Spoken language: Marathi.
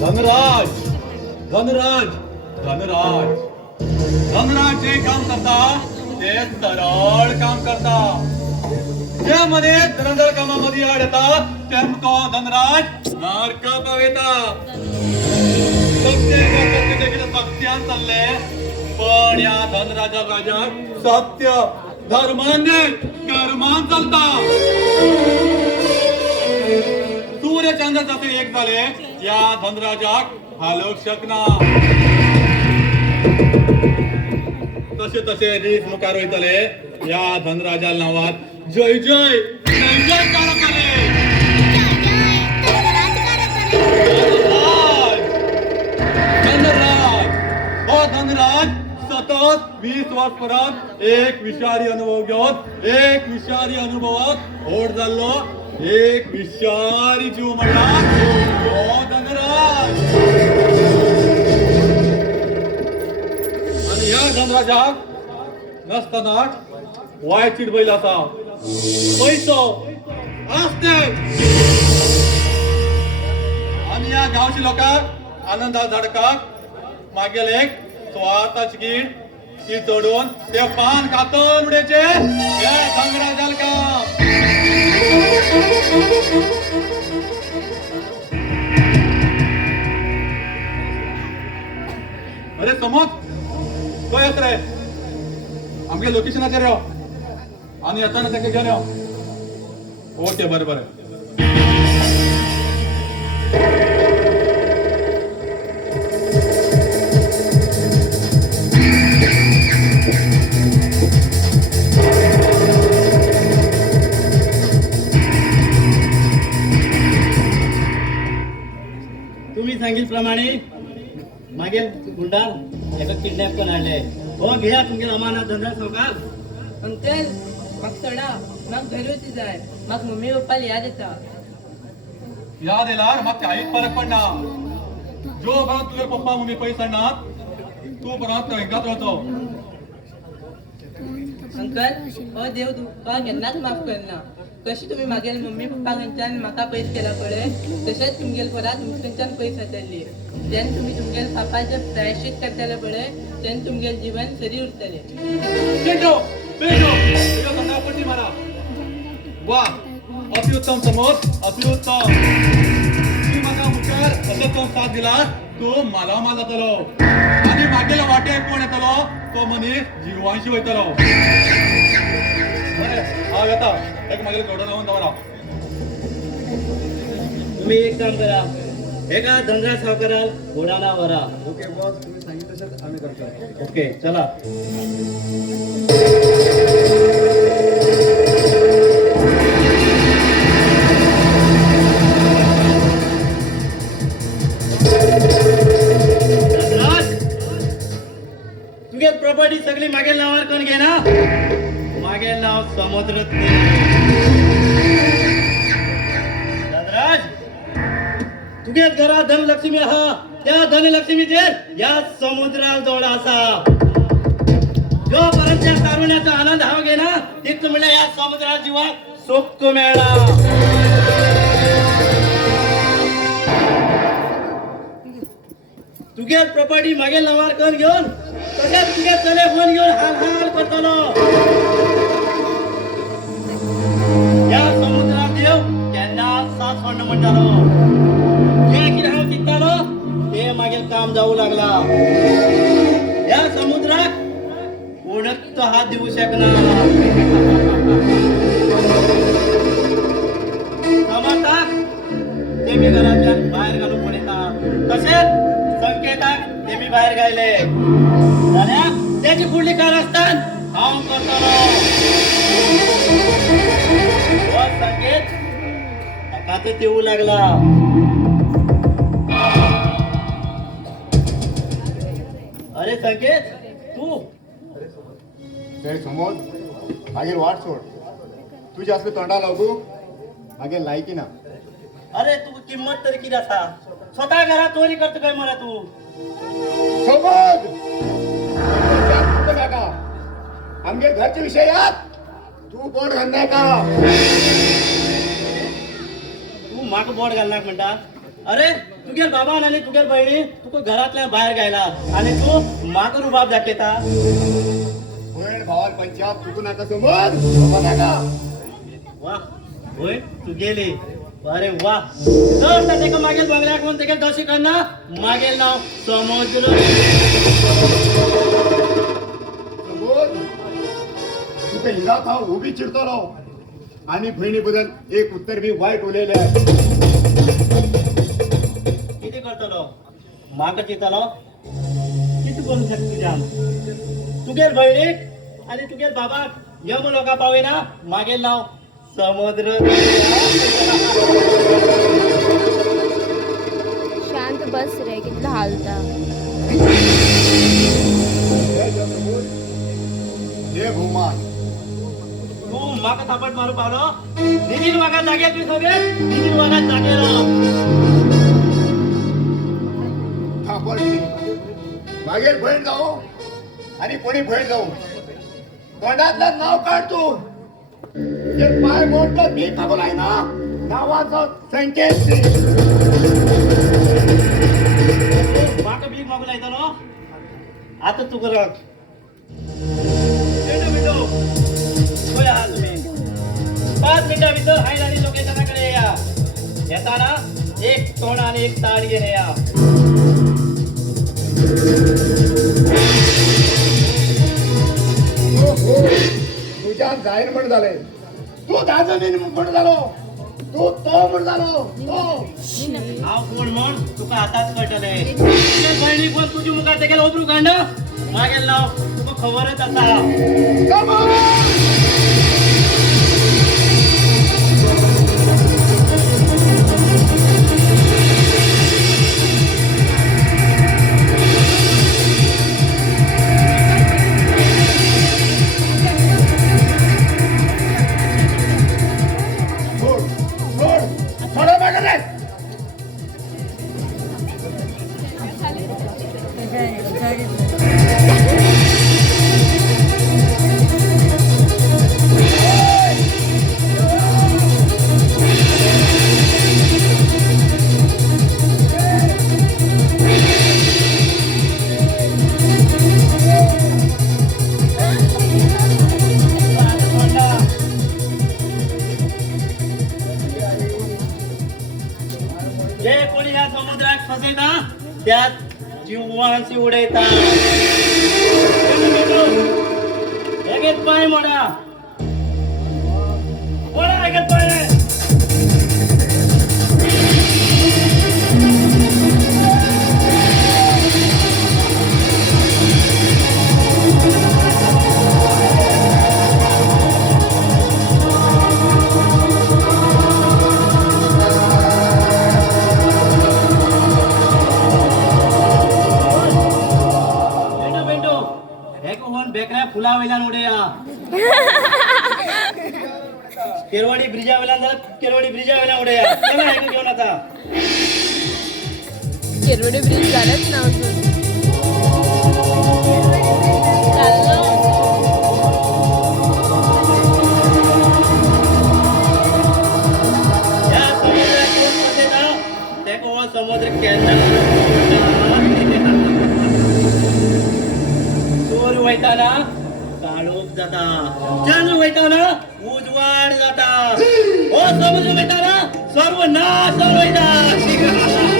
धनराज धनराज धनराज धनराज जे काम करता ते सरळ काम करता. ज्यामध्ये धनंजय कामामध्ये आड येता तेमको धनराज नरक पावयता. सत्यान चालले पण या धनराजा राजाक सत्य धर्माने कर्मान चालता. सूर्य चंद्र जसे एक झाले या धनराजाक हालवू शकना. तसे तसे रीत मुखार वयतले या धनराजा नावात जय जय जय जय करतले. धनराज हो धनराज सतत 20 वर्ष परत एक विषारी अनुभव घेऊन एक विषारी अनुभवात ओढ झालो. एक विषारी जीव म्हणला हो धनराज. आणि या धनराजाक नसताना वायट चिडबैल असा पैसो असते. आणि या गावची लोकांक आनंदात झडकाक मागेल एक स्वार्थाची कीड चढून ते पान खातून उड्याचे या धनराजाल का. अरे समज तो येत रे आमगे लोकेशनाचेर यो आणि येताना ताका घेवन यो. ओके बरें बरें. तुम्ही सांगितल्याप्रमाणे मागील गुंडार एका किडनॅप करून हाडले. हो घ्या तुमगे अमानत धंदा सावकार. अंकल म्हाका सोडा म्हाका घरी वची जाय. म्हाका मम्मी पप्पाला याद येता. याद येल्यार म्हाका कांयच फरक पडना. जो परत तुगे पप्पा मम्मी पयस हाडनात तू परत हांगाच रावतो. अंकल हो देव तुका केन्नाच माफ करना. कशी तुम्ही मागेल मम्मी पप्पा कडच्यान म्हाका पयस केला पळय तशेंच तुमगेल परत तुमच्यान पयस येतली. जेन्ना तुम्ही तुमगेल पापाचें प्रायश्चित करतले पळय तेन्ना तुमगेल जीवन सरी उरतलें. बेटो बेटो तुगे तोंडार पट्टी मारा. वा अतिउत्तम समज अतिउत्तम. तू म्हाका मुखार असो तो साथ दिला तू मला माल जातलो आणि मागेल वाटेर कोण येतलो तो मनीस जिवांशी वयतलो. बरें हांव येता. एक मागेल घोडो लावून दवरा. तुम्ही एक काम करा एका धंदा सावकाराल घोडाना वरा. ओके बॉस तुम्ही सांगितलं तसंच आम्ही करतो. ओके चला. तुगे प्रॉपर्टी सगळी मागेल नावावर कोण घे ना. मागेल नाव समुद्र. दादराज तुगे घरात धनलक्ष्मी आहा त्या धनलक्ष्मीचेर या समुद्रात जोड असा. जोपर्यंत त्या तारुण्याचा आनंद हाव घे ना तिथं म्हणजे या समुद्रात जीवात सुख मिळणार. तुगे प्रॉपर्टी मागेल नावार कोण घेऊन तसेच तुगे चले फोन घेऊन हाल हाल करतलो. या समुद्रात देव त्यांना साथ सोडणं म्हणतालो. जे किती हाव चित्तालो ते मागेल काम जाऊ लागला. या समुद्रात कोणच तो हात देऊ शकणार. समजतात ते मी घराच्या बाहेर घालून पण येतात. तसेच संकेताक ते मी बाहेर गायले. त्याची पुढली कारस्थान हाव करतो. संकेत आता ते येऊ लागला. अरे संकेत तू जय समोर मागील वाट सोड. तुझे असले तोंडा लागू मागे लायकी ना. अरे तू किंमत तरी किती असा स्वतः घरात चोरी करतो काय मला तू. सोबत काका आमगे घरचे विषय यात तू बोट घालणार का तू माक बोट घालणार म्हणता अरे तुगेल बाबा आणि तुगेल बहिणी तुका घरातल्या बाहेर गायला आणि तू माक रुबाब दाखयता बहीण भावान पंचायत चुकू नका समज बाबा नका वा होय तू गेली अरे वा तर त्या तेका मागेल बंगल्याक म्हणून तेका दशी करना मागेल नाव समुद्र समज तुका हिरात हा उभी चिरतलो आणि बहिणीबद्दल एक उत्तर मी वाईट उलयले किती करतलो माका चितलो किती करू शकता तुझ्या तुगेल बहिणीक आणि तुगेल बाबाक यम लोका पावेना मागेल नाव समुद्र शांत बस रे कितला हालता हे भूमान तू माका थापट मारू पावलो निधीन वागा जागे तू सगळे निधीन वागा जागे थापडली मागेल बहीण जाऊ आणि कोणी बहीण जाऊ तोंडातलं नाव काढ तू हे पाय मोठं मी खाबल आहे ना नावाचं संकेत माका भीक मागू लायतलो आता तू करत होय हा तुम्ही 5 मिनिटा भितर हाय आणि लोकेशनाकडे या येताना एक तोंड आणि एक ताड घेणे या तुझ्या जाहीर म्हण झालंय तू दाजमीन म्हण झालो तू तो म्हण झालो तो हाव कोण म्हण तुका आताच कळटले तुझ्या बहिणी पण तुझी मुखात देखील ओबरू कांड मागेल नाव तुका खबरच असा थोडं बघा रे जे कोणी ह्या समुद्रात फसेना त्यात जीवांशी उडयता एक पाय मोडा मोडा एक पाय बेकऱ्या फुला वयल्यान उडया केरवाडी ब्रिजा वयल्यान जाल्यार केरवाडी ब्रिजा वयल्यान उडया चला ऐकून घेऊन आता केरवडे ब्रिज झालंच ना अजून चाललो या समुद्रात कोण फसेना तेको हो समुद्र केन्ना चोर वयताना काळोख जाता चंद्र वयताना उजवाड जाता हो समुद्र वयताना सर्वनाश वयता